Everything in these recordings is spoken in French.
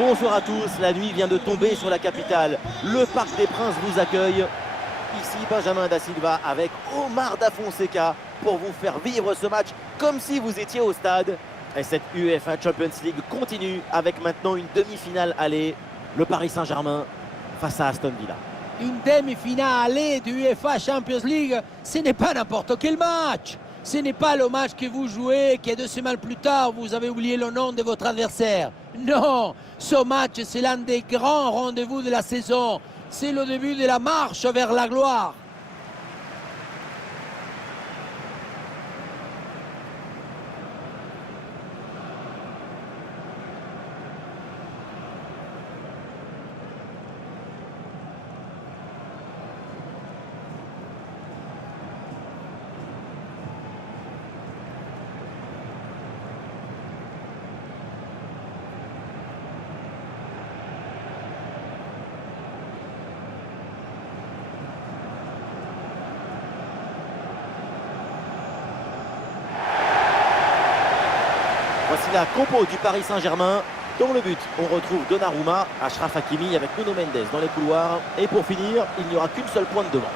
Bonsoir à tous, la nuit vient de tomber sur la capitale. Le Parc des Princes vous accueille. Ici Benjamin Da Silva avec Omar Da Fonseca pour vous faire vivre ce match comme si vous étiez au stade. Et cette UEFA Champions League continue avec maintenant une demi-finale aller. Le Paris Saint-Germain face à Aston Villa. Une demi-finale aller de UEFA Champions League, ce n'est pas n'importe quel match. Ce n'est pas le match que vous jouez, que 2 semaines plus tard, vous avez oublié le nom de votre adversaire. Non, ce match, c'est l'un des grands rendez-vous de la saison. C'est le début de la marche vers la gloire. Voici la compo du Paris Saint-Germain. Dans le but, on retrouve Donnarumma, Achraf Hakimi avec Nuno Mendes dans les couloirs. Et pour finir, il n'y aura qu'une seule pointe devant.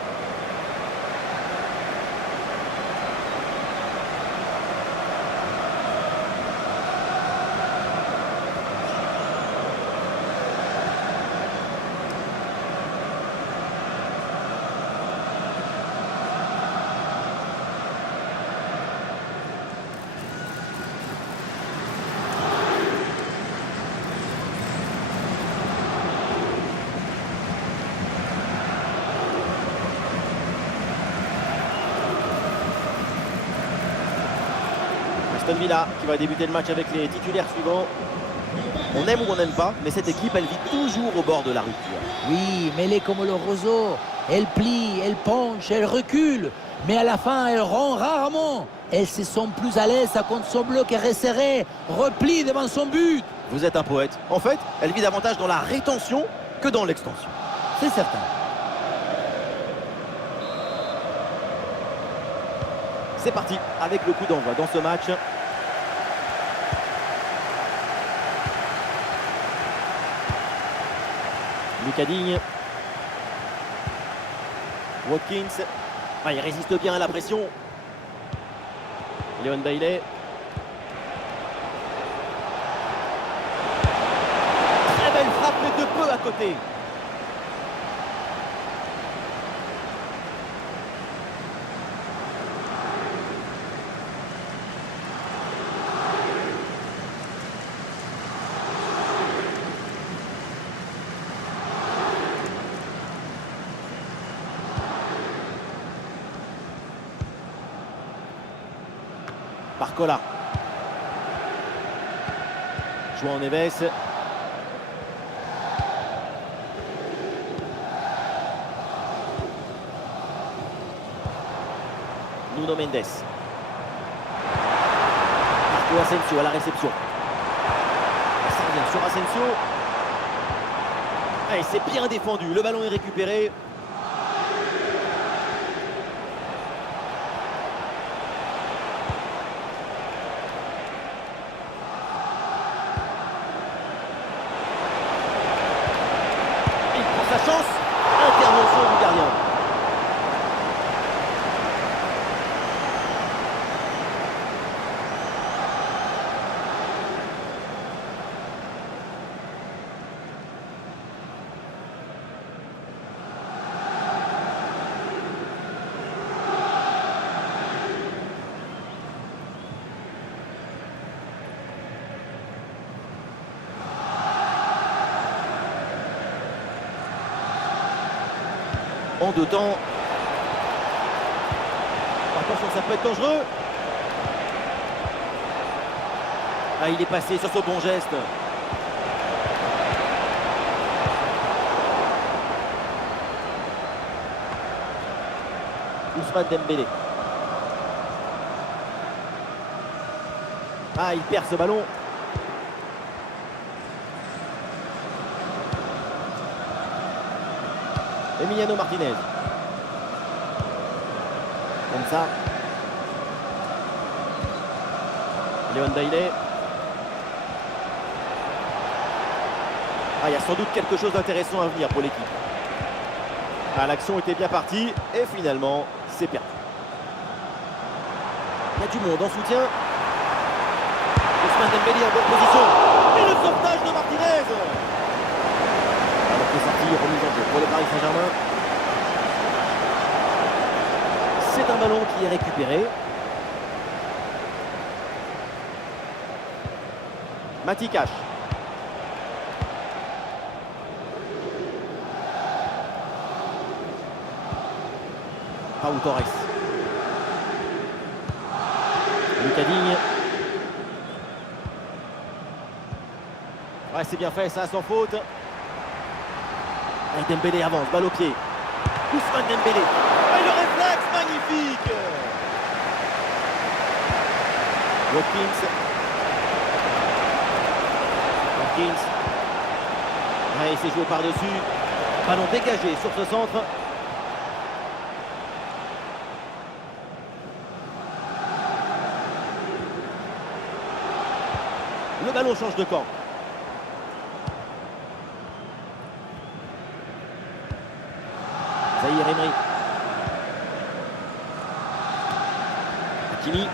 Aston Villa qui va débuter le match avec les titulaires suivants. On aime ou on n'aime pas, mais cette équipe, elle vit toujours au bord de la rupture. Oui, mais elle est comme le roseau. Elle plie, elle penche, elle recule. Mais à la fin, elle rend rarement. Elles se sent plus à l'aise contre son bloc resserré, replie devant son but. Vous êtes un poète. En fait, elle vit davantage dans la rétention que dans l'extension. C'est certain. C'est parti avec le coup d'envoi dans ce match. Lucas Digne. Watkins. Ah, il résiste bien à la pression. Léon Bailey. Très belle frappe, mais de peu à côté. Barcola. João Neves. Nuno Mendes. Marco Asensio à la réception. Ça revient sur Asensio. Et c'est bien défendu. Le ballon est récupéré. Sa chance, intervention du gardien. En 2 temps. Attention, ça peut être dangereux. Ah, il est passé sur ce bon geste. Ousmane Dembélé. Ah, il perd ce ballon. Emiliano Martinez. Comme ça. Léon Bailey. Ah, il y a sans doute quelque chose d'intéressant à venir pour l'équipe. Ah, l'action était bien partie et finalement, c'est perdu. Il y a du monde en soutien. Ousmane Dembélé en bonne position. Et le sauvetage de Martinez. Alors que sortie, remise en jeu pour le Paris Saint-Germain. C'est un ballon qui est récupéré. Mati Cash. Pau Torres. Lucas Digne. Ouais, c'est bien fait, ça, sans faute. Et Dembélé avance, balle au pied. Ousmane Dembélé. Et le réflexe, magnifique. Watkins. Ouais, il s'est joué par-dessus. Ballon dégagé sur ce centre. Le ballon change de camp. Zahir Emery. Hakimi.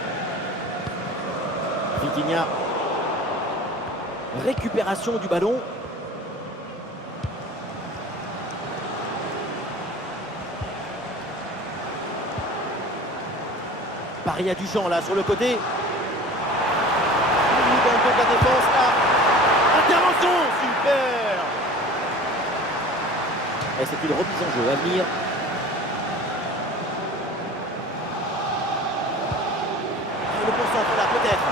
Vitinha. Récupération du ballon. Paris a du champ là sur le côté. Dans le la défense là. Intervention, super. Et c'est une remise en jeu à venir. Et le concentre là peut-être.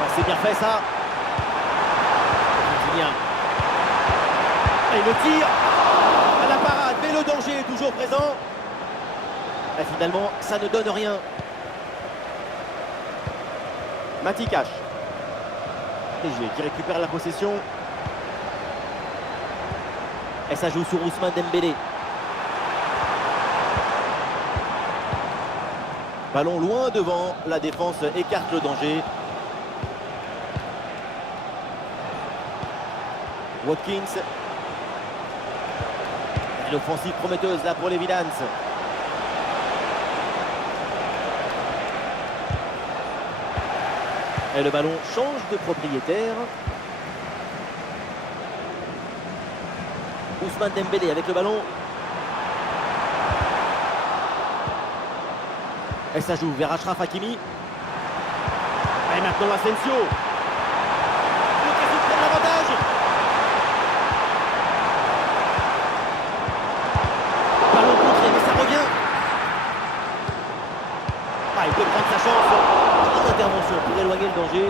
Ouais, c'est bien fait ça. Et le tir. La parade, mais le danger est toujours présent. Et finalement, ça ne donne rien. Mati Cash. Qui récupère la possession. Et ça joue sur Ousmane Dembélé. Ballon loin devant. La défense écarte le danger. Watkins. L'offensive prometteuse là pour les Villans. Et le ballon change de propriétaire. Ousmane Dembélé avec le ballon. Et ça joue vers Achraf Hakimi. Et maintenant Asensio. L'occasion de prendre l'avantage. Ballon contré, mais ça revient. Ah, il peut prendre sa chance. Une intervention pour éloigner le danger.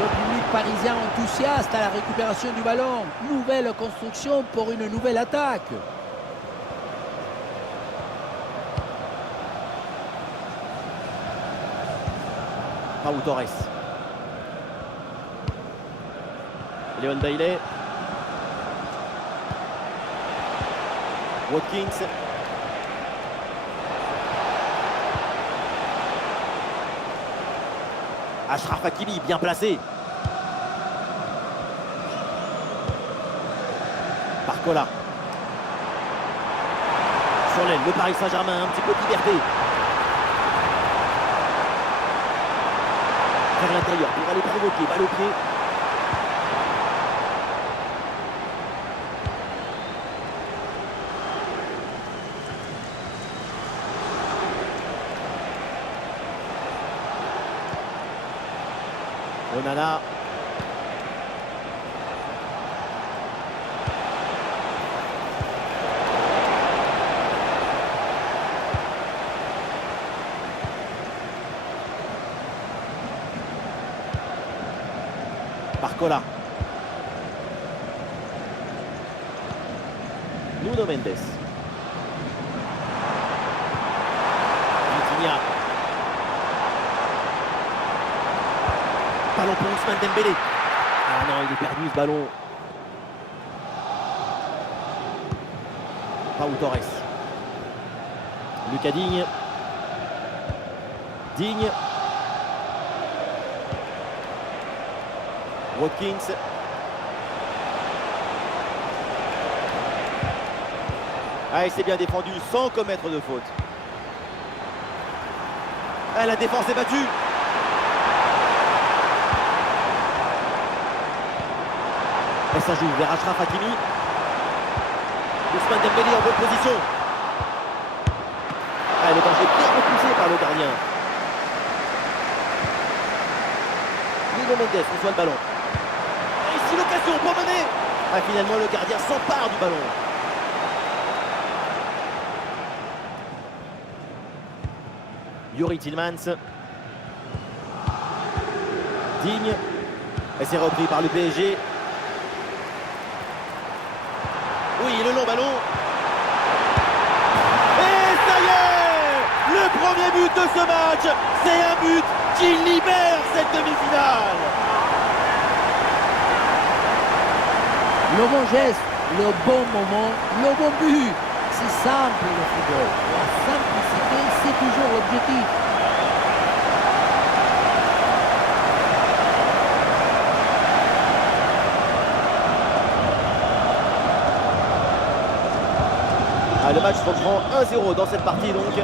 Le public parisien enthousiaste à la récupération du ballon. Nouvelle construction pour une nouvelle attaque. Pau Torres. Léon Bailey. Watkins. Achraf Hakimi, bien placé. Barcola. Sur l'aile, le Paris Saint-Germain, un petit peu de liberté. Vers l'intérieur pour aller provoquer, balle au pied. Onana. Barcola. Nuno Mendes. Vitinha. Ballon pour Ousmane Dembélé. Ah non, il est perdu ce ballon. Pau Torres. Lucas Digne. Watkins. Ah, il s'est bien défendu sans commettre de faute. Ah, la défense est battue. Et ça joue vers Achraf Hakimi. Ousmane Dembélé en bonne position. Ah, le danger bien repoussé par le gardien. Nuno Mendes reçoit le ballon. Et ici l'occasion pour mener. Ah, finalement le gardien s'empare du ballon. Youri Tielemans. Digne. Et c'est repris par le PSG. Oui, le long ballon. Et ça y est! Le premier but de ce match, c'est un but qui libère cette demi-finale. Le bon geste, le bon moment, le bon but. C'est simple le football. La simplicité, c'est toujours l'objectif. Ah, le match reprend 1-0 dans cette partie donc.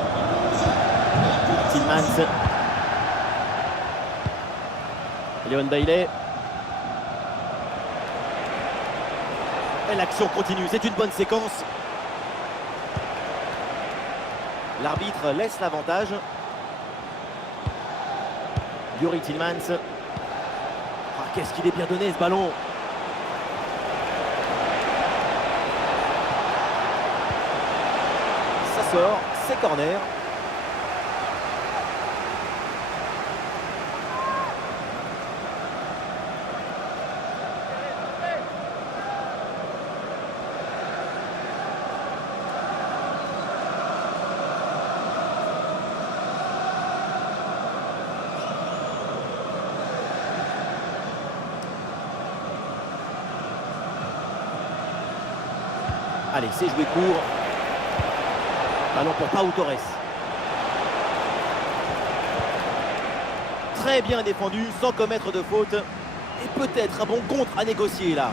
Tielemans. Léon Bailey. Et l'action continue, c'est une bonne séquence. L'arbitre laisse l'avantage. Youri Tielemans. Ah, qu'est-ce qu'il est bien donné ce ballon. Ça sort, c'est corner. Allez, c'est joué court. Ballon pour Pau Torres. Très bien défendu, sans commettre de faute. Et peut-être un bon contre à négocier là.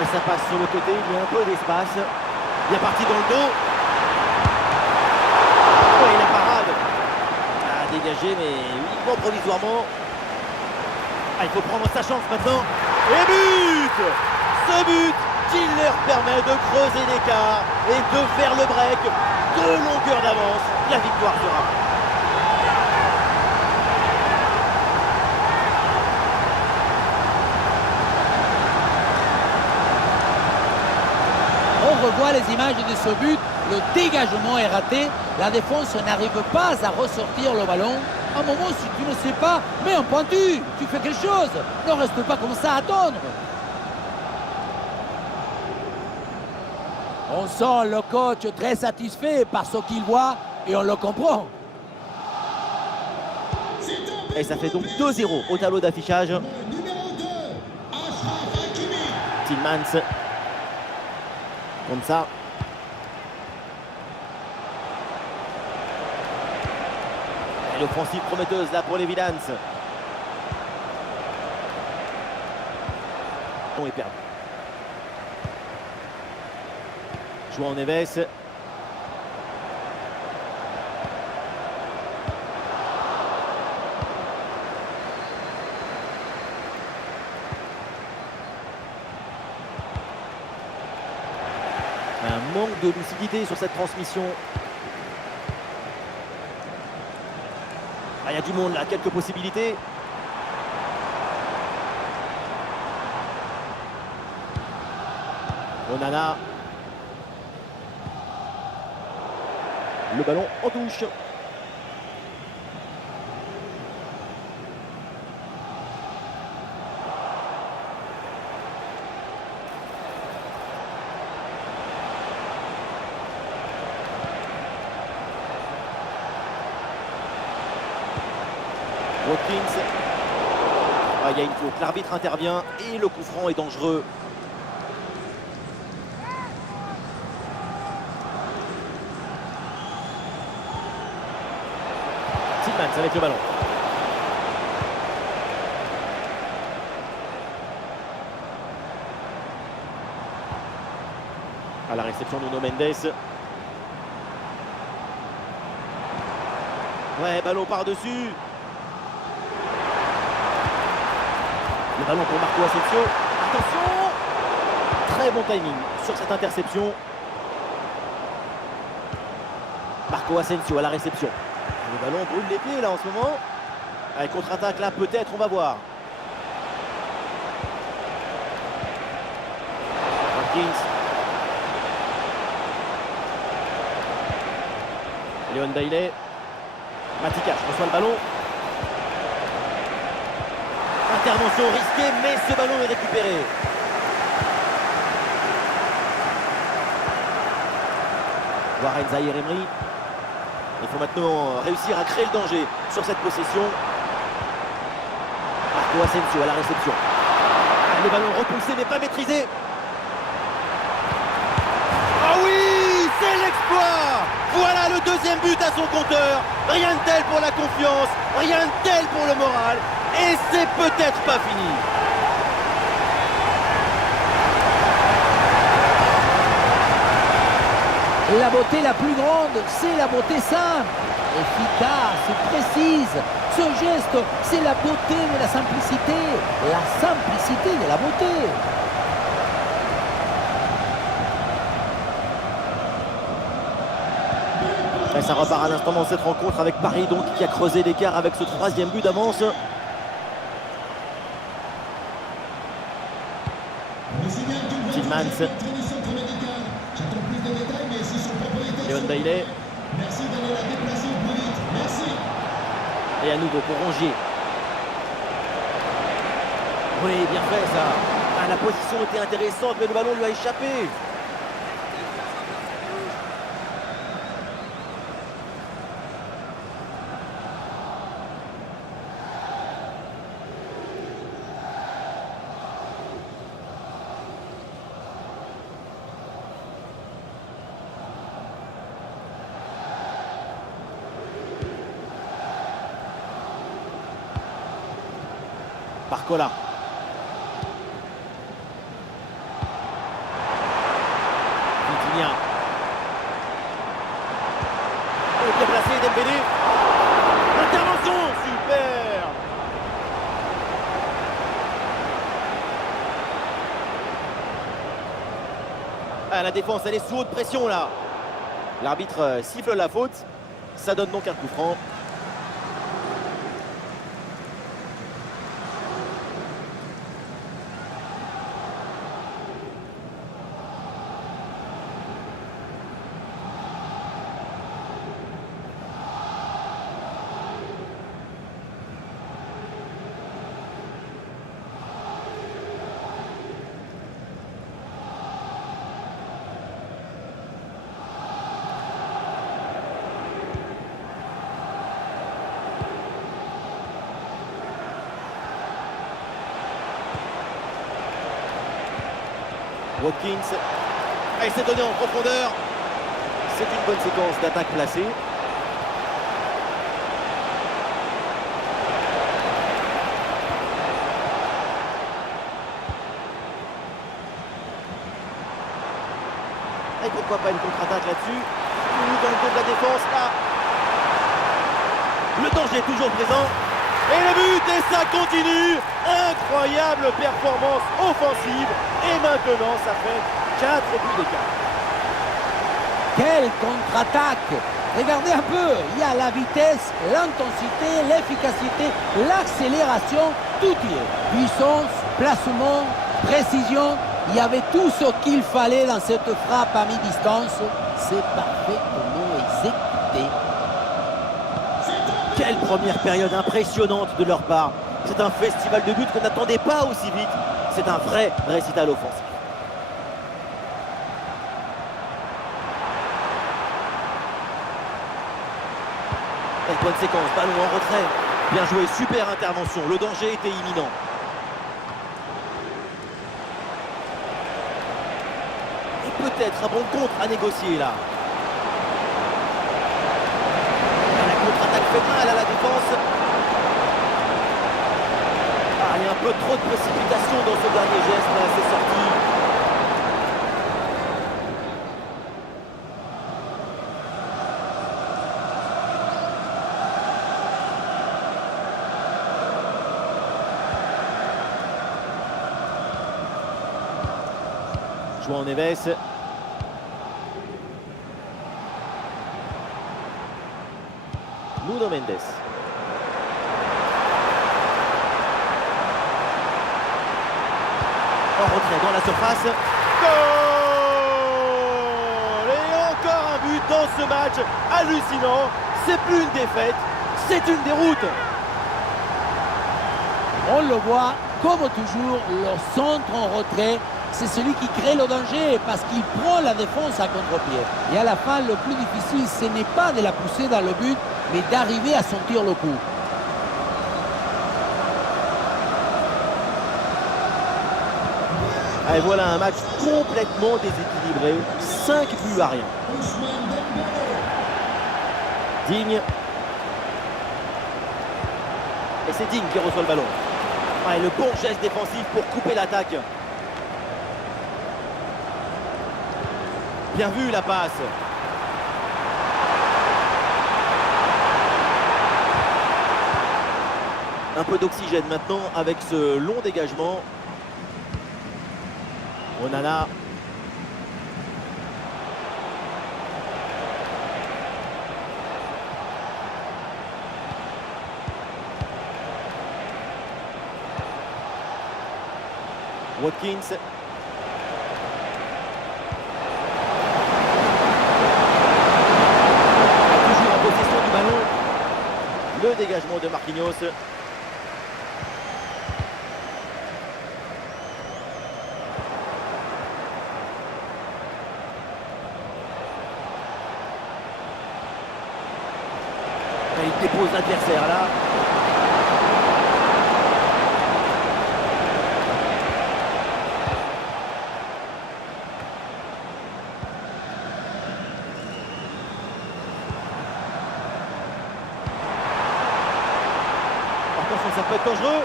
Et ça passe sur le côté, il y a un peu d'espace. Bien parti dans le dos. Oui, la parade. Ah, dégagé, mais uniquement provisoirement. Ah, il faut prendre sa chance maintenant. Et but! Ce but qui leur permet de creuser l'écart et de faire le break. 2 longueurs d'avance. La victoire sera. On revoit les images de ce but. Le dégagement est raté. La défense n'arrive pas à ressortir le ballon. À un moment, si tu ne sais pas, mets un pointu. Tu fais quelque chose. Ne reste pas comme ça à attendre. On sent le coach très satisfait par ce qu'il voit et on le comprend. Et ça fait donc 2-0 au tableau d'affichage. Tielemans. Comme ça. Et l'offensive prometteuse là pour les Villans. On est perdu. João Neves. Un manque de lucidité sur cette transmission. Ah, il y a du monde là, quelques possibilités. Onana. Le ballon en touche. Watkins. Ah, il y a une faute. L'arbitre intervient et le coup franc est dangereux. Tielemans avec le ballon. À la réception, Nuno Mendes. Ouais, ballon par-dessus. Le ballon pour Marco Asensio. Attention! Très bon timing sur cette interception. Marco Asensio à la réception. Le ballon brûle les pieds là en ce moment. Allez, contre-attaque là peut-être, on va voir. Watkins. Leon Bailey. Matikash reçoit le ballon. Intervention risquée, mais ce ballon est récupéré. Warren Zaïre-Emery. Il faut maintenant réussir à créer le danger sur cette possession. Marco Asensio à la réception. Le ballon repoussé mais pas maîtrisé. Ah oui, c'est l'exploit! Voilà le deuxième but à son compteur. Rien de tel pour la confiance, rien de tel pour le moral. Et c'est peut-être pas fini. La beauté la plus grande, c'est la beauté simple, efficace, précise. Ce geste, c'est la beauté de la simplicité de la beauté. Et ça repart à l'instant dans cette rencontre avec Paris donc qui a creusé l'écart avec ce troisième but d'avance. Tillmans. Leon Bailey. Et à nouveau pour Rongier. Oui, bien fait ça. Ah, la position était intéressante, mais le ballon lui a échappé. Barcola. Vitinha. Bien placé Dembélé. Intervention, super. Ah, la défense, elle est sous haute pression là. L'arbitre siffle la faute. Ça donne donc un coup franc. Watkins, il s'est donné en profondeur. C'est une bonne séquence d'attaque placée. Et pourquoi pas une contre-attaque là-dessus? Ou dans le dos de la défense, là. Le danger est toujours présent. Et le but, et ça continue. Incroyable performance offensive. Et maintenant, ça fait 4 buts d'écart. Quelle contre-attaque! Regardez un peu, il y a la vitesse, l'intensité, l'efficacité, l'accélération, tout y est. Puissance, placement, précision, il y avait tout ce qu'il fallait dans cette frappe à mi-distance. C'est parfaitement exécuté. Quelle première période impressionnante de leur part. C'est un festival de buts qu'on n'attendait pas aussi vite. C'est un vrai récital offensif. Quelle bonne séquence, ballon en retrait. Bien joué, super intervention. Le danger était imminent. Et peut-être un bon contre à négocier là. La contre-attaque fait mal à la défense. Ah, il y a un peu trop de précipitation dans ce dernier geste là, c'est sorti. João Neves. Nuno Mendes. En retrait dans la surface. Goal! Et encore un but dans ce match hallucinant. C'est plus une défaite, c'est une déroute. On le voit, comme toujours, le centre en retrait, c'est celui qui crée le danger parce qu'il prend la défense à contre-pied. Et à la fin, le plus difficile, ce n'est pas de la pousser dans le but, mais d'arriver à sentir le coup. Et voilà un match complètement déséquilibré, 5 buts à rien. Digne. Et c'est Digne qui reçoit le ballon. Et le bon geste défensif pour couper l'attaque. Bien vu la passe. Un peu d'oxygène maintenant avec ce long dégagement. Onana. Watkins. Toujours en possession du ballon. Le dégagement de Marquinhos. Et il dépose l'adversaire là. Attention, ça peut être dangereux.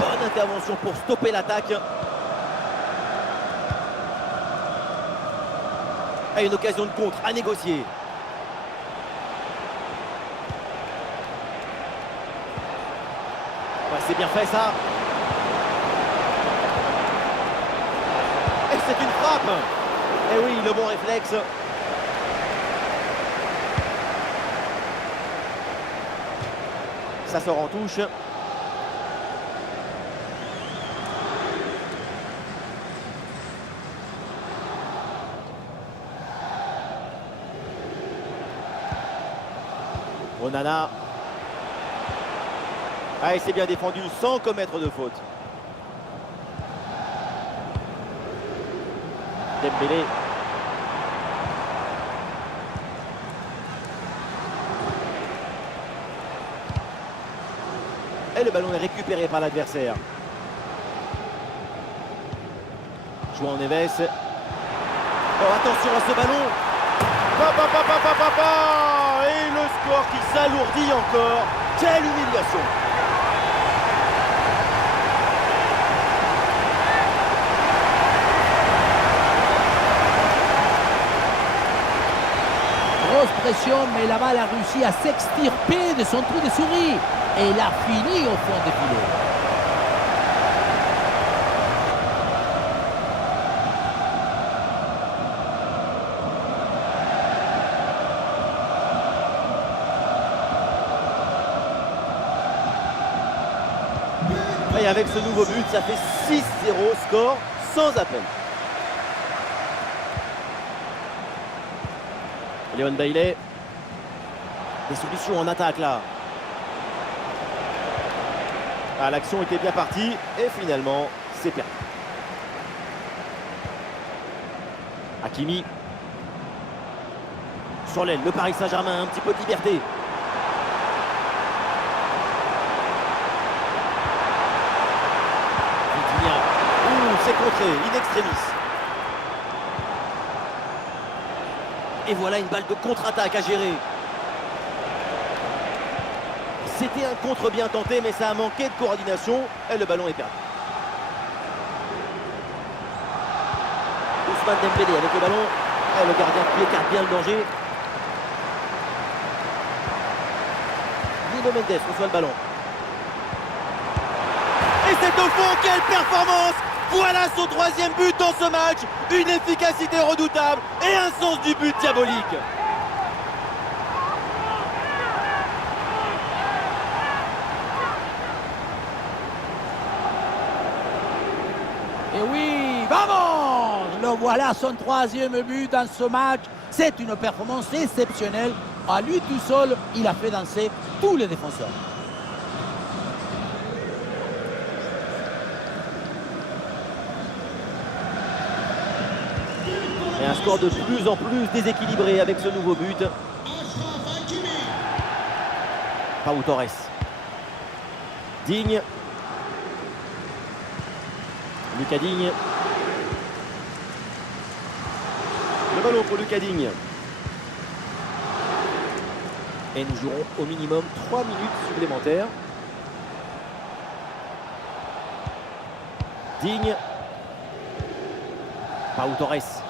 Bonne intervention pour stopper l'attaque. Et une occasion de contre à négocier. Ouais, c'est bien fait ça. Et c'est une frappe. Et oui, le bon réflexe. Ça sort en touche. Onana. Ah, et c'est bien défendu sans commettre de faute. Dembélé. Et le ballon est récupéré par l'adversaire. João Neves. Oh, attention à ce ballon. Et le score qui s'alourdit encore. Quelle humiliation. Grosse pression, mais la balle a réussi à s'extirper de son trou de souris. Et il a fini au fond des filets. Et avec ce nouveau but, ça fait 6-0, score sans appel. Léon Bailey. Des solutions en attaque là. Ah, l'action était bien partie et finalement, c'est perdu. Hakimi. Sur l'aile, le Paris Saint-Germain a un petit peu de liberté. Vitinha. Ouh, c'est contré, in extremis. Et voilà une balle de contre-attaque à gérer. C'était un contre bien tenté, mais ça a manqué de coordination et le ballon est perdu. Ousmane Dembélé avec le ballon. Et le gardien qui écarte bien le danger. Nuno Mendes reçoit le ballon. Et c'est au fond, quelle performance! Voilà son troisième but dans ce match. Une efficacité redoutable et un sens du but diabolique. Et oui, vamos! Le voilà son troisième but dans ce match. C'est une performance exceptionnelle. À lui tout seul, il a fait danser tous les défenseurs. Et un score de plus en plus déséquilibré avec ce nouveau but. Pau Torres. Digne. Lucas Digne. Le ballon pour Lucas Digne. Et nous jouerons au minimum 3 minutes supplémentaires. Digne. Pau Torres.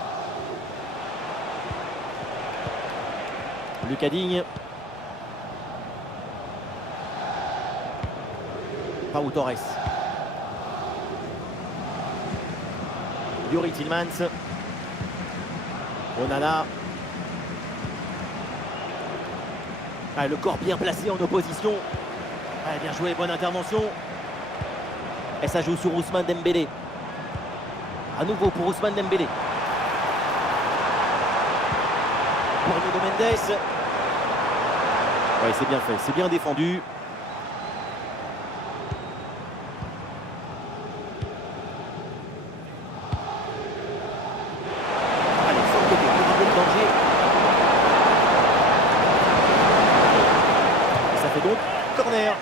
Lucas Digne. Pau Torres. Youri Tillmans. Onana. Ah, le corps bien placé en opposition. Ah, bien joué, bonne intervention. Et ça joue sur Ousmane Dembélé. À nouveau pour Ousmane Dembélé. Pour Nuno Mendes. Ouais, c'est bien fait, c'est bien défendu. Allez, sur le côté, petit peu de danger. Et ça fait donc corner.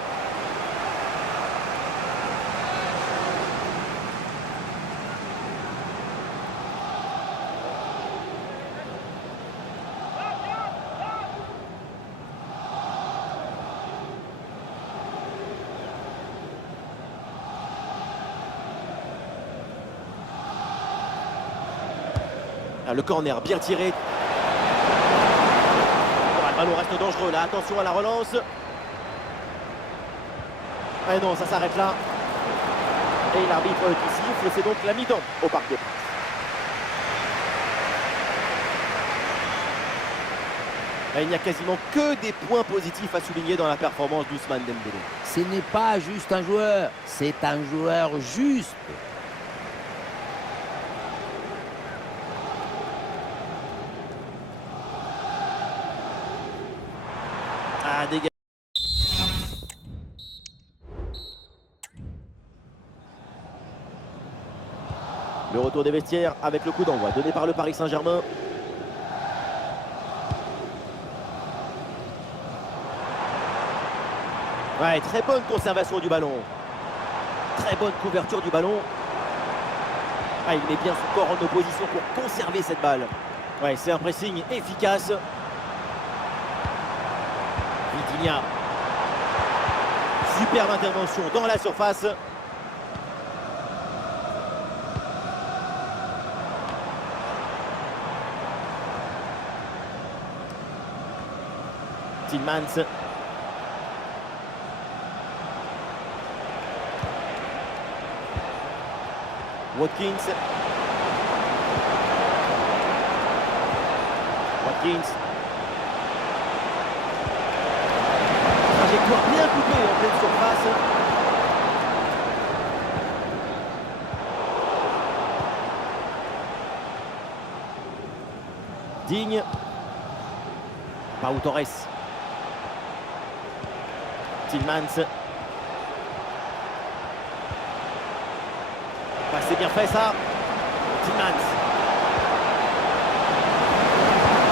Le corner bien tiré. Le ballon reste dangereux là. Attention à la relance. Ah non, ça s'arrête là. Et l'arbitre qui siffle, c'est donc la mi-temps au Parc des Princes. Et il n'y a quasiment que des points positifs à souligner dans la performance d'Ousmane Dembélé. Ce n'est pas juste un joueur, c'est un joueur juste. Ah, dégage. Le retour des vestiaires avec le coup d'envoi donné par le Paris Saint-Germain. Ouais, très bonne conservation du ballon. Très bonne couverture du ballon. Ah, il met bien son corps en opposition pour conserver cette balle. Ouais, c'est un pressing efficace. Vitinha. Superbe intervention dans la surface. Tillmans. Watkins. Trajectoire bien coupée en pleine surface. Digne. Pau Torres. Tillmans. Bah, c'est bien fait ça. Tillmans.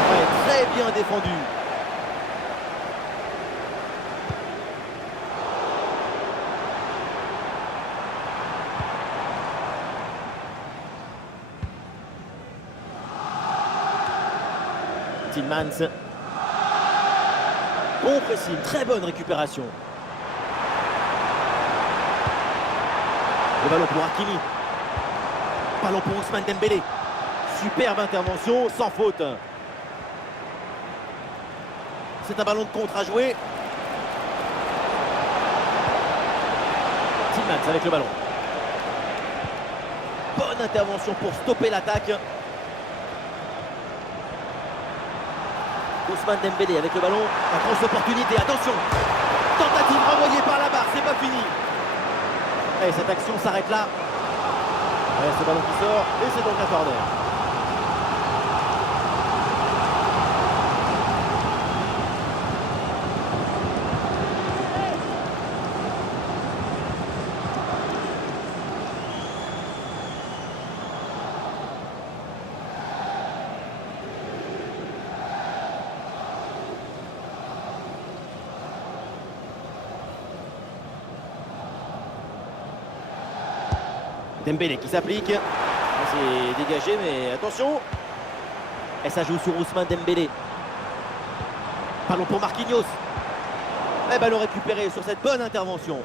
Ouais, très bien défendu. Tillmans. Bon pressing, très bonne récupération. Le ballon pour Hakimi. Ballon pour Ousmane Dembélé. Superbe intervention, sans faute. C'est un ballon de contre à jouer. Tillmans avec le ballon. bonne intervention pour stopper l'attaque. Ousmane Dembélé avec le ballon, la grosse opportunité, attention. Tentative renvoyée par la barre, c'est pas fini. Et cette action s'arrête là. Ouais, ce ballon qui sort, et c'est donc un corner. Dembélé qui s'applique. C'est dégagé, mais attention. Et ça joue sur Ousmane Dembélé. Ballon pour Marquinhos. Et ballon récupéré sur cette bonne intervention.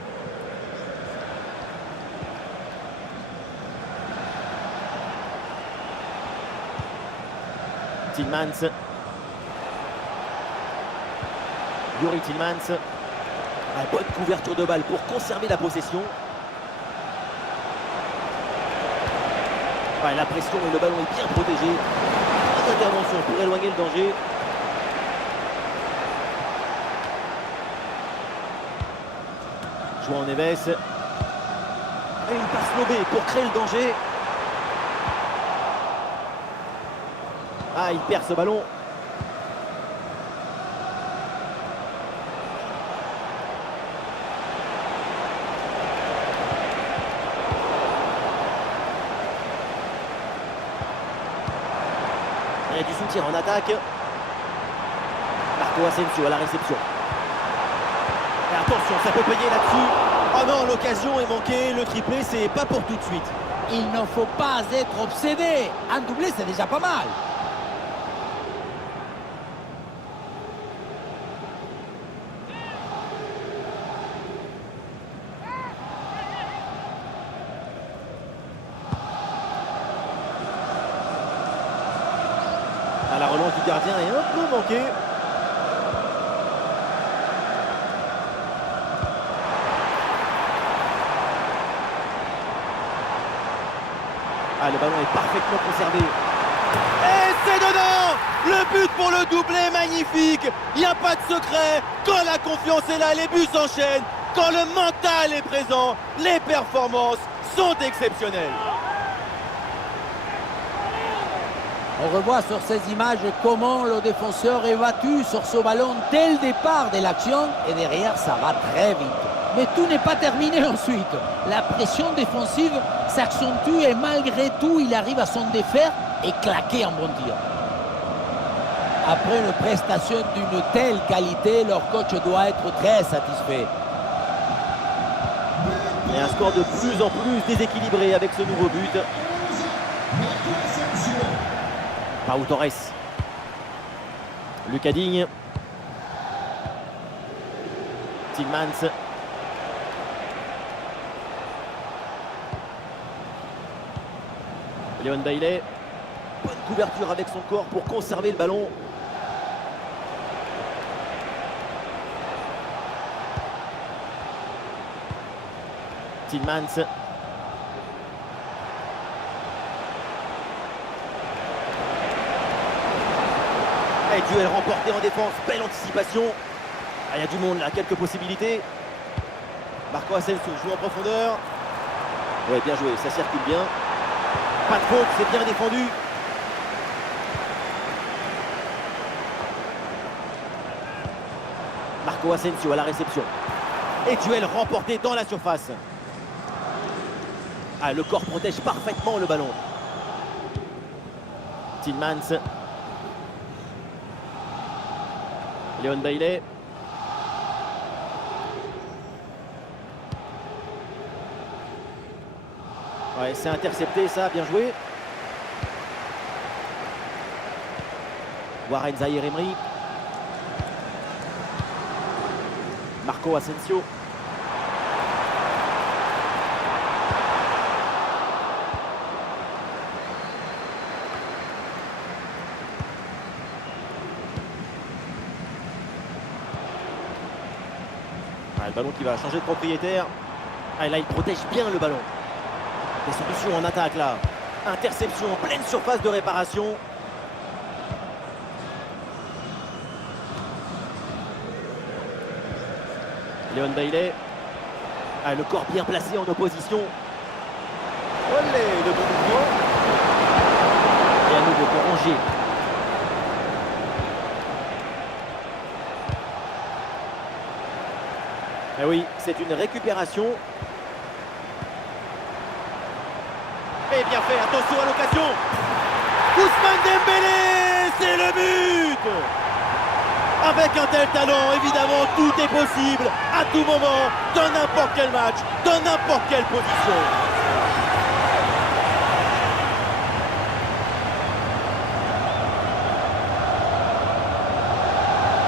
Tielemans. Youri Tielemans. Bonne couverture de balle pour conserver la possession. Ouais, la pression et le ballon est bien protégé. Bonne intervention pour éloigner le danger. João Neves. Et une passe lobée pour créer le danger. Ah, il perd ce ballon. Il y a du soutien en attaque. Marco Asensio à la réception. Et attention, ça peut payer là-dessus. Oh non, l'occasion est manquée. Le triplé, c'est pas pour tout de suite. Il ne faut pas être obsédé. Un doublé, c'est déjà pas mal. La relance du gardien est un peu manquée. Ah, le ballon est parfaitement conservé. Et c'est dedans! Le but pour le doublé, magnifique! Il n'y a pas de secret. Quand la confiance est là, les buts s'enchaînent. Quand le mental est présent, les performances sont exceptionnelles. On revoit sur ces images comment le défenseur est battu sur ce ballon dès le départ de l'action et derrière ça va très vite. Mais tout n'est pas terminé ensuite. La pression défensive s'accentue et malgré tout il arrive à s'en défaire et claquer un bon tir. Après une prestation d'une telle qualité, leur coach doit être très satisfait. Et un score de plus en plus déséquilibré avec ce nouveau but. Pau Torres. Lucas Digne. Tielemans. Léon Bailey. Bonne couverture avec son corps pour conserver le ballon. Tielemans. Et duel remporté en défense, belle anticipation. Ah, il y a du monde là, quelques possibilités. Marco Asensio joue en profondeur. Ouais, bien joué, ça circule bien. Pas de faute, c'est bien défendu. Marco Asensio à la réception. Et duel remporté dans la surface. Ah, le corps protège parfaitement le ballon. Tielemans. Léon Bailey. Ouais, c'est intercepté ça, bien joué. Warren Zaïre-Emery. Marco Asensio. Ah, le ballon qui va changer de propriétaire. Ah, là, il protège bien le ballon. Des solutions en attaque là. Interception en pleine surface de réparation. Léon Bailey. Ah, le corps bien placé en opposition. Olé, le bon mouvement. Et à nouveau pour Rongier. Ah oui, c'est une récupération. Et bien fait, attention à l'occasion. Ousmane Dembélé, c'est le but. Avec un tel talent, évidemment, tout est possible, à tout moment, dans n'importe quel match, dans n'importe quelle position.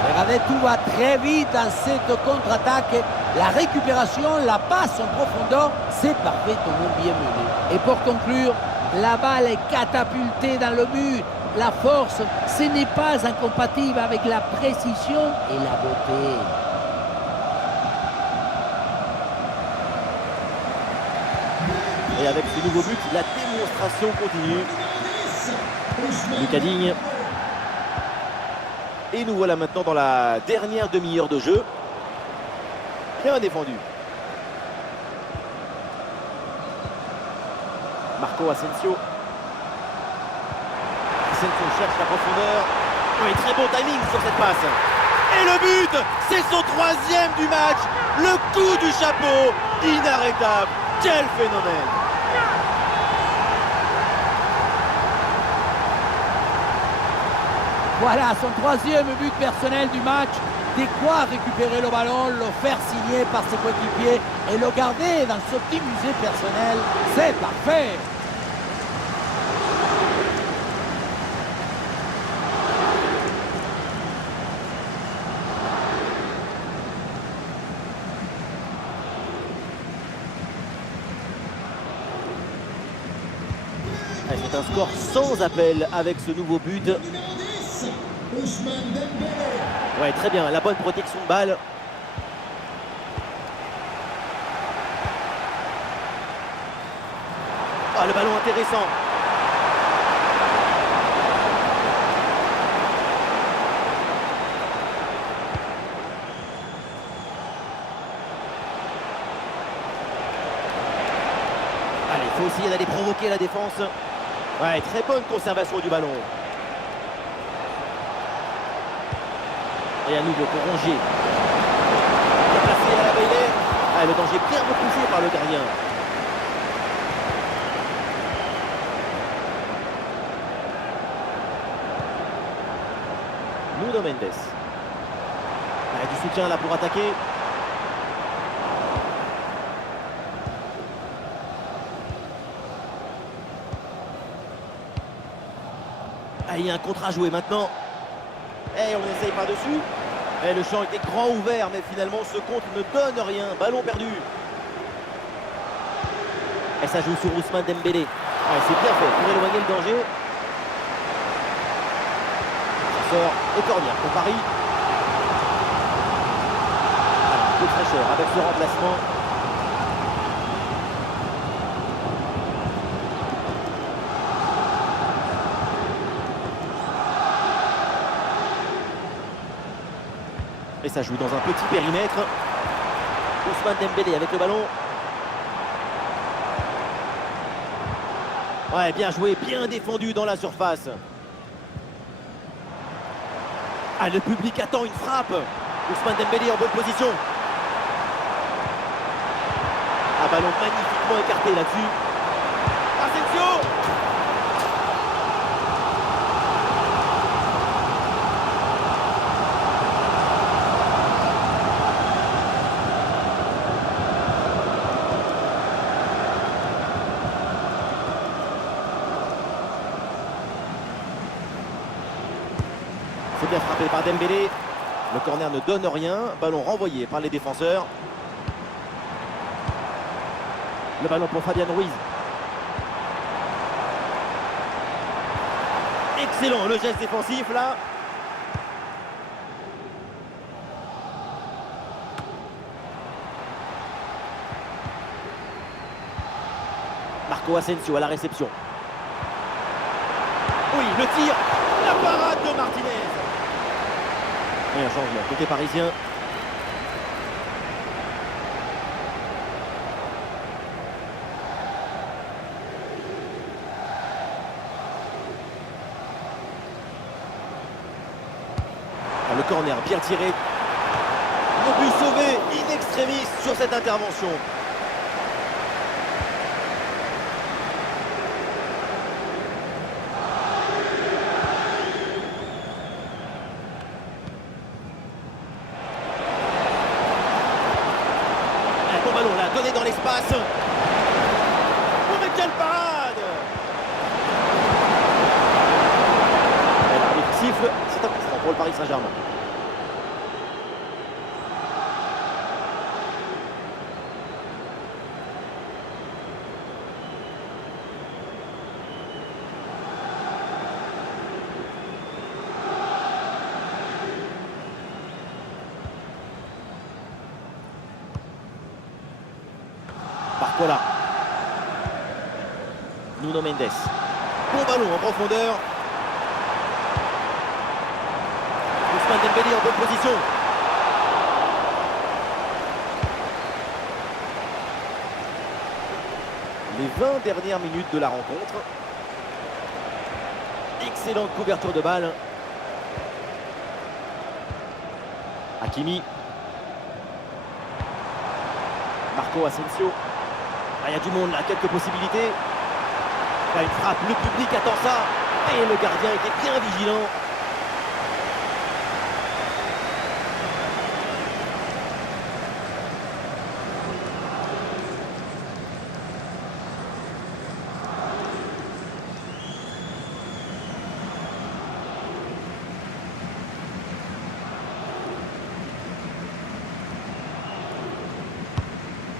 Regardez, tout va très vite dans cette contre-attaque. La récupération, la passe en profondeur, c'est parfaitement bien mené. Et pour conclure, la balle est catapultée dans le but. La force, ce n'est pas incompatible avec la précision et la beauté. Et avec ce nouveau but, la démonstration continue. Lucas Digne. Et nous voilà maintenant dans la dernière demi-heure de jeu. Bien défendu. Marco Asensio. Asensio cherche la profondeur. Oui, très bon timing sur cette passe. Et le but, c'est son 3e du match. Le coup du chapeau, inarrêtable. Quel phénomène. Voilà son 3e but personnel du match. De quoi récupérer le ballon, le faire signer par ses coéquipiers et le garder dans ce petit musée personnel. C'est parfait. C'est un score sans appel avec ce nouveau but. Ouais, très bien, la bonne protection de balle. Ah, le ballon intéressant. Allez, il faut essayer d'aller provoquer la défense. Ouais, très bonne conservation du ballon. Et à nouveau pour Rongier. Bien placé à la Bailey. Ah, le danger bien repoussé par le gardien. Nuno Mendes. Ah, du soutien là pour attaquer. Ah, il y a un contre à jouer maintenant. Et on essaye par-dessus. Et le champ était grand ouvert, mais finalement ce contre ne donne rien. Ballon perdu. Et ça joue sur Ousmane Dembélé. Ouais, c'est bien fait pour éloigner le danger. Ça sort au corner pour Paris. Un peu de fraîcheur avec ce remplacement. Et ça joue dans un petit périmètre. Ousmane Dembélé avec le ballon. Ouais, bien joué, bien défendu dans la surface. Ah, le public attend une frappe. Ousmane Dembélé en bonne position. Un ballon magnifiquement écarté là-dessus. Asensio. C'est bien frappé par Dembélé. Le corner ne donne rien. Ballon renvoyé par les défenseurs. Le ballon pour Fabian Ruiz. Excellent le geste défensif là. Marco Asensio à la réception. Oui, le tir, la parade de Martinez. Et un changement côté parisien. Le corner bien tiré. Le but sauvé in extremis sur cette intervention. Un bon ballon là, donné dans l'espace. Oh mais quelle parade! Et l'arbitre siffle, c'est un coup franc pour le Paris Saint-Germain. Barcola. Nuno Mendes. Bon ballon en profondeur. Ousmane Dembélé en bonne position. Les 20 dernières minutes de la rencontre. Excellente couverture de balle. Hakimi. Marco Asensio. Il y a du monde là, quelques possibilités. Là, une frappe, le public attend ça. Et le gardien était bien vigilant.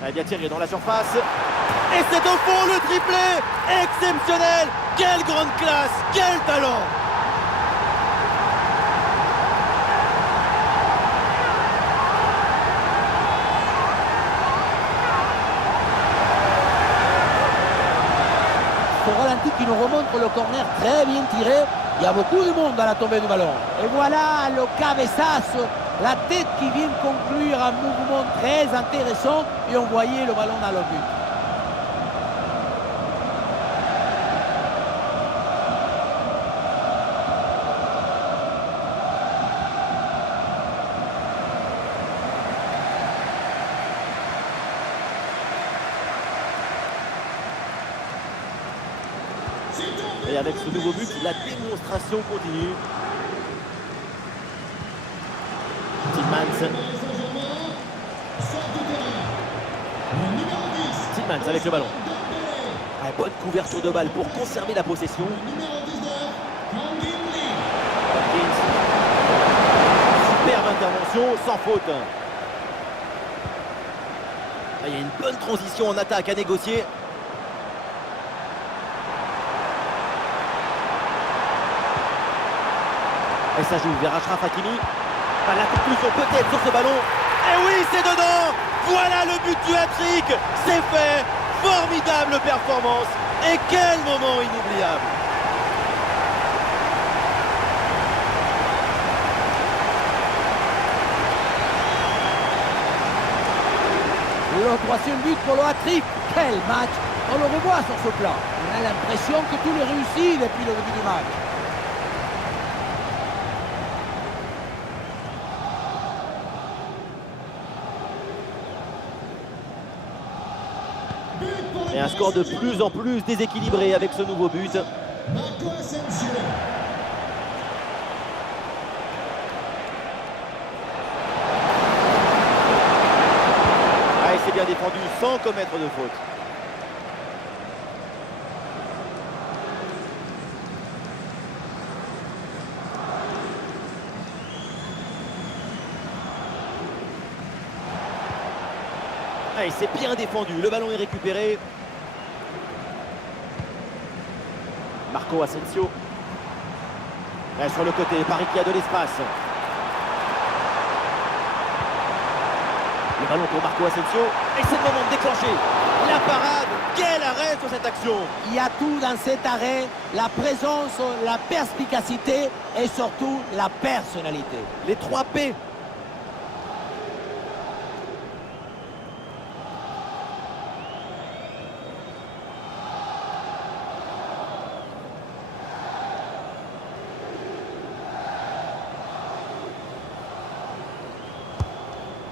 Elle a bien tiré dans la surface. Et c'est au fond le triplé. Exceptionnel. Quelle grande classe. Quel talent. Ce ralenti qui nous remontre le corner très bien tiré. Il y a beaucoup de monde à la tombée du ballon. Et voilà le cabezazo, la tête qui vient conclure un mouvement très intéressant. Et on voyait le ballon dans le but. Et avec ce nouveau but, la démonstration continue. Tielemans. Tielemans avec le ballon. Ah, bonne couverture de balle pour conserver la possession. Superbe intervention, sans faute. Ah, il y a une bonne transition en attaque à négocier. Et ça joue vers Achraf Hakimi. La conclusion peut-être sur ce ballon. Et oui, c'est dedans. Voilà le but du hat-trick. C'est fait. Formidable performance. Et quel moment inoubliable. Le troisième but pour le hat-trick. Quel match. On le revoit sur ce plan. On a l'impression que tout est réussi depuis le début du match. Et un score de plus en plus déséquilibré avec ce nouveau but. Ah, et c'est bien défendu sans commettre de faute. Ah, et c'est bien défendu, le ballon est récupéré. Marco Asensio. Là, sur le côté, Paris qui a de l'espace. Le ballon pour Marco Asensio. Et c'est le moment de déclencher. La parade, quel arrêt sur cette action! Il y a tout dans cet arrêt, la présence, la perspicacité et surtout la personnalité. Les 3 P.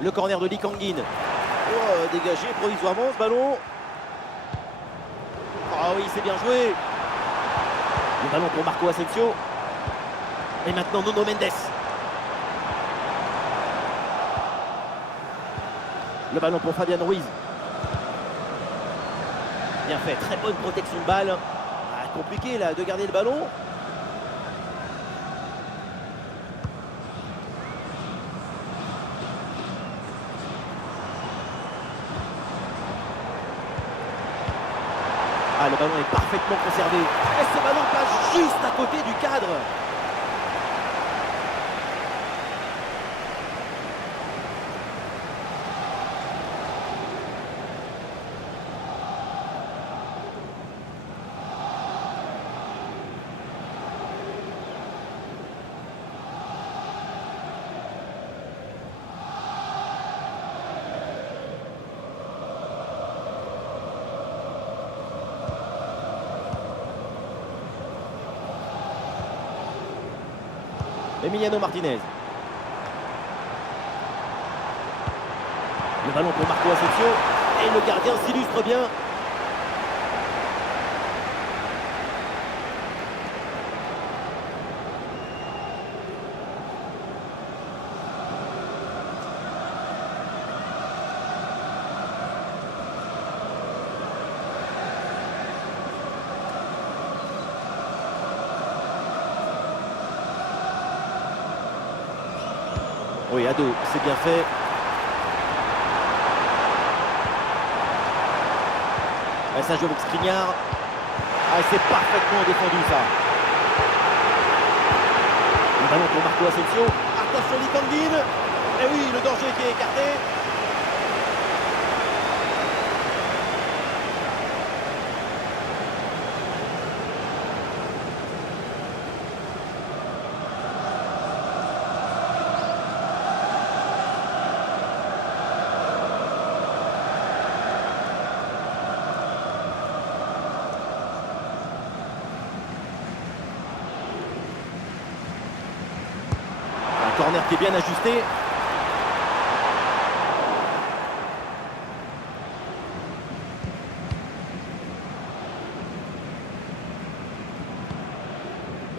Le corner de Lee Kang-in. Oh, dégagé provisoirement ce ballon. Ah oui, c'est bien joué. Le ballon pour Marco Asensio. Et maintenant Nuno Mendes. Le ballon pour Fabian Ruiz. Bien fait, très bonne protection de balle. Ah, compliqué là de garder le ballon. Ah, le ballon est parfaitement conservé. Et ce ballon passe juste à côté du cadre. Emiliano Martinez. Le ballon pour Marco Asensio. Et le gardien s'illustre bien. Oui, à dos, c'est bien fait. Et ça joue avec Skriniar. Ah, c'est parfaitement défendu ça. Le ballon pour Marco Asensio. Attention Lee Kang-in. Et oui, le danger qui est écarté. Corner qui est bien ajusté.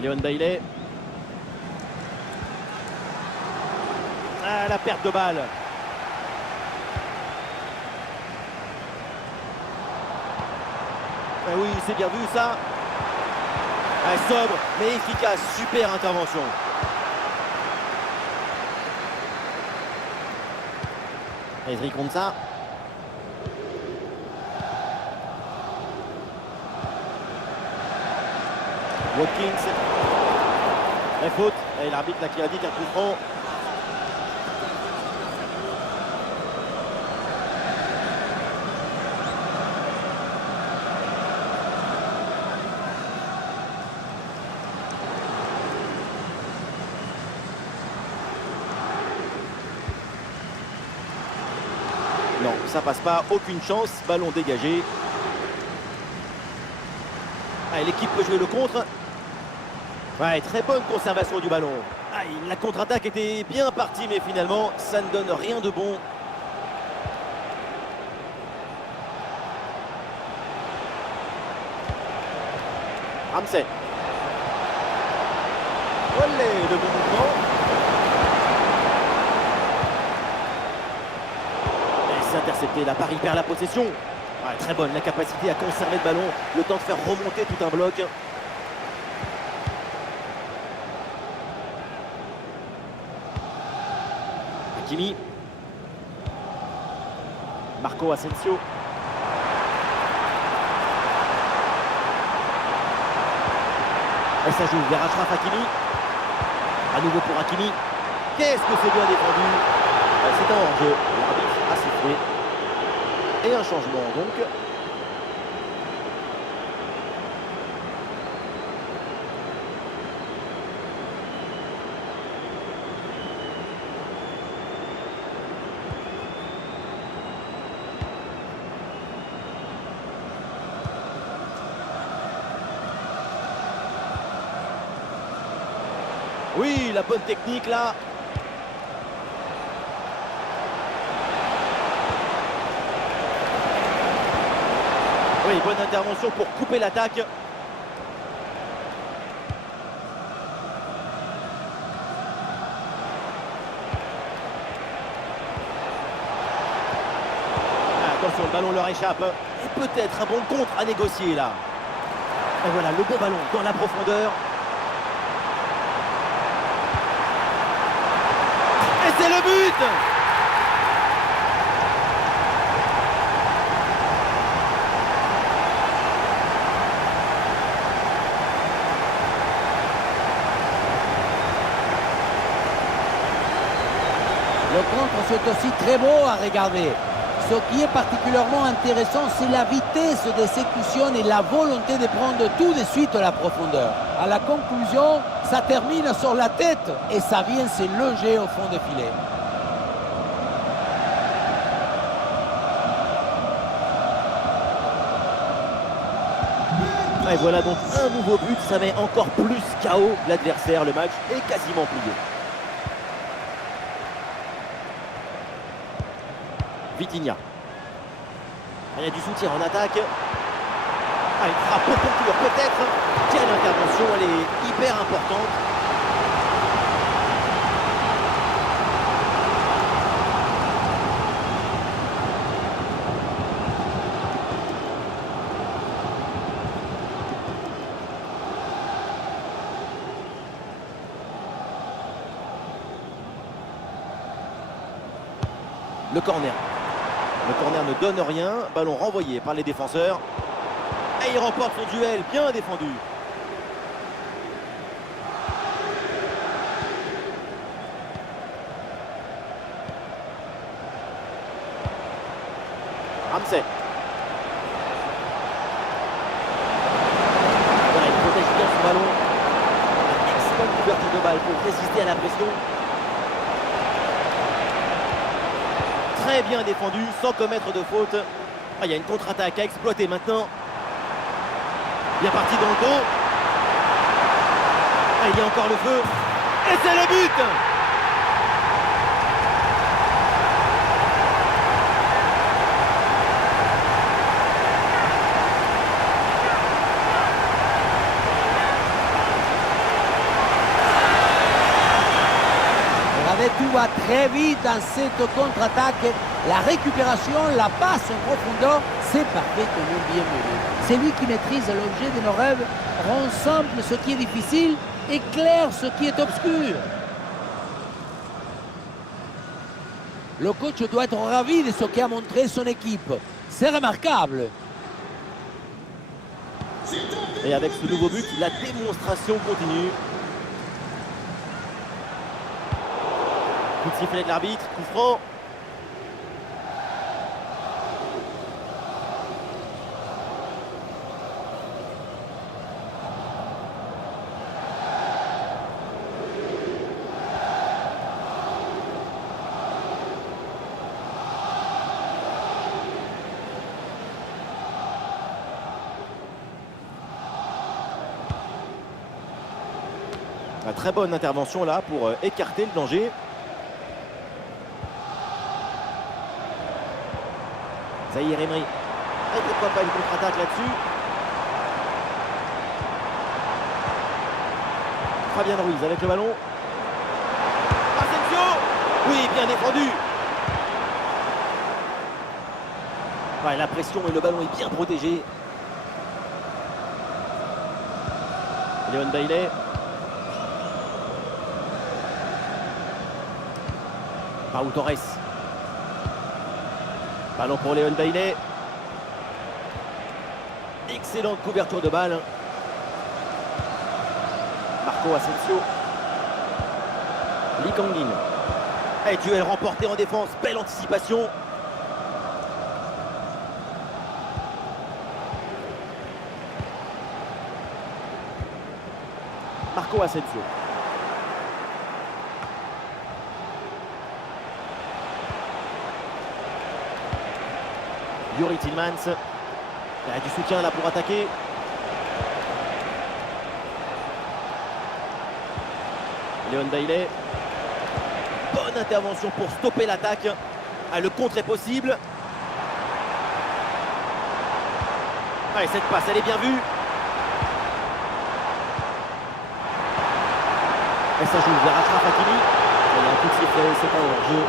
Léon Bailey. Ah, la perte de balle. Ah oui, c'est bien vu ça. Ah, sobre mais efficace. Super intervention. Ezri Konsa. Watkins. La faute. Et l'arbitre là qui a dit qu'un coup franc. Non, ça passe pas, aucune chance, ballon dégagé. Ah, l'équipe peut jouer le contre. Ouais, très bonne conservation du ballon. Ah, la contre-attaque était bien partie, mais finalement, ça ne donne rien de bon. Ramsey. Olé, le bon mouvement. Intercepté, la Paris perd la possession. Ouais, très bonne la capacité à conserver le ballon, le temps de faire remonter tout un bloc. Hakimi. Marco Asensio. Et ça joue vers Achraf Hakimi. À nouveau pour Hakimi. Qu'est-ce que c'est bien défendu. C'est un hors-jeu. L'arbitre a sifflé. et un changement donc. Oui, la bonne technique là. Oui, bonne intervention pour couper l'attaque. Attention, le ballon leur échappe. Et peut-être un bon contre à négocier là. Et voilà, le beau ballon dans la profondeur. Et c'est le but! Le contre, c'est aussi très beau à regarder. Ce qui est particulièrement intéressant, c'est la vitesse d'exécution et la volonté de prendre tout de suite la profondeur. À la conclusion, ça termine sur la tête et ça vient se loger au fond des filets. Et voilà donc un nouveau but, ça met encore plus KO l'adversaire. Le match est quasiment plié. Vitinha. Il y a du soutien en attaque. Ah, il frappe pour conclure peut-être. Quelle intervention, elle est hyper importante. Le corner. Le corner ne donne rien. Ballon renvoyé par les défenseurs. Et il remporte son duel. Bien défendu. Ramsey. Voilà, il protège bien son ballon. Une excellente couverture de balle pour résister à la pression. Très bien défendu, sans commettre de faute. Ah, il y a une contre-attaque à exploiter maintenant. Bien parti dans le dos. Ah, il y a encore le feu. Et c'est le but! Regardez, tout va très vite dans cette contre-attaque. La récupération, la passe en profondeur, c'est parfaitement bien mené. C'est lui qui maîtrise l'objet de nos rêves, rend simple ce qui est difficile et clair ce qui est obscur. Le coach doit être ravi de ce qu'a montré son équipe. C'est remarquable. Et avec ce nouveau but, la démonstration continue. Coup de sifflet de l'arbitre, coup franc. Une très bonne intervention là pour écarter le danger. Zahir Emery. Et pourquoi pas une contre-attaque là-dessus. Fabien Ruiz avec le ballon. Asensio. Oui, bien défendu. Ouais, la pression et le ballon est bien protégé. Léon Bailey. Pau Torres. Ballon pour Léon Bailey. Excellente couverture de balle. Marco Asensio. Lee Kang-in. Et duel remporté en défense. Belle anticipation. Marco Asensio. Youri Tillmans. Il y a du soutien là pour attaquer. Léon Bailey. Bonne intervention pour stopper l'attaque. Ah, le contre est possible. Ah, et cette passe, elle est bien vue. Et ça joue vers Achraf Hakimi. Il y a un coup de sifflet, c'est pas hors-jeu.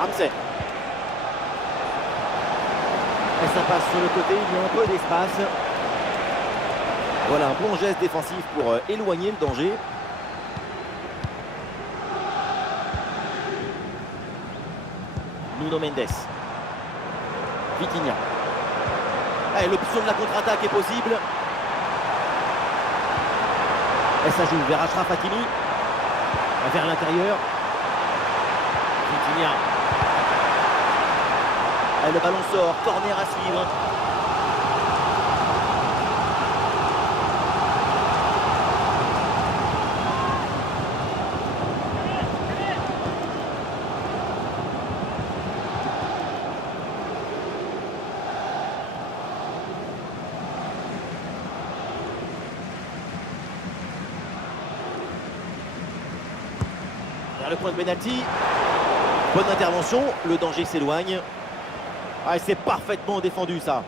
Ramsey. Et ça passe sur le côté, il y a un peu d'espace. Voilà un bon geste défensif pour éloigner le danger. Nuno Mendes. Vitinha. Et l'option de la contre-attaque est possible. Et ça joue vers Achraf Hakimi. Vers l'intérieur. Vitinha. Et le ballon sort, corner à suivre. Vers le point de pénalty. Bonne intervention, le danger s'éloigne. Ah, c'est parfaitement défendu ça.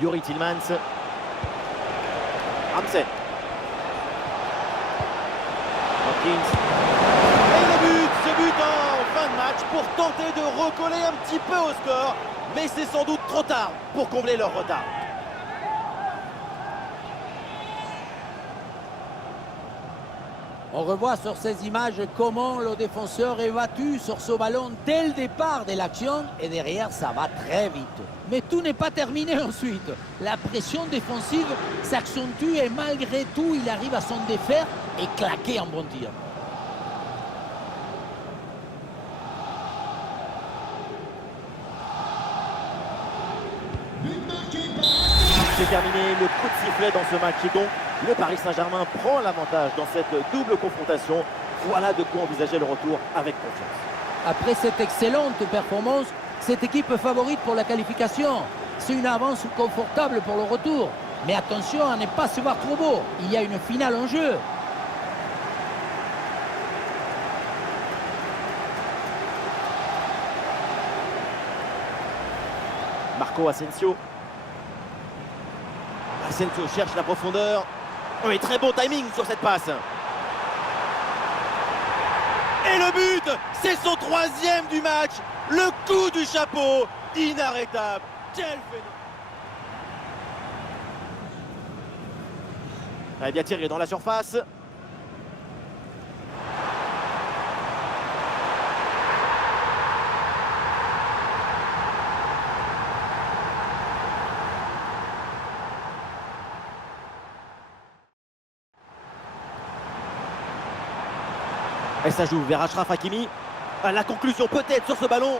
Youri Tillmans. Ramsey. Hopkins. Et le but, ce but en fin de match pour tenter de recoller un petit peu au score. Mais c'est sans doute trop tard pour combler leur retard. On revoit sur ces images comment le défenseur est battu sur ce ballon dès le départ de l'action et derrière ça va très vite. Mais tout n'est pas terminé ensuite. La pression défensive s'accentue et malgré tout il arrive à s'en défaire et claquer un bon tir. C'est terminé, le coup de sifflet dans ce match et donc le Paris Saint-Germain prend l'avantage dans cette double confrontation. Voilà de quoi envisager le retour avec confiance. Après cette excellente performance, cette équipe est favorite pour la qualification. C'est une avance confortable pour le retour. Mais attention à ne pas se voir trop beau. Il y a une finale en jeu. Marco Asensio. Asensio cherche la profondeur. Oui, très bon timing sur cette passe. Et le but, c'est son 3e du match. Le coup du chapeau, inarrêtable. Quel phénomène. Elle est bien tiré dans la surface. Et ça joue vers Achraf Hakimi. La conclusion peut-être sur ce ballon.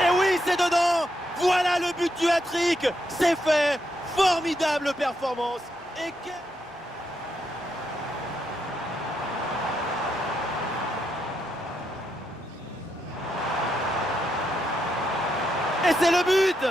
Et oui, c'est dedans. Voilà le but du hat-trick. C'est fait. Formidable performance. Et c'est le but.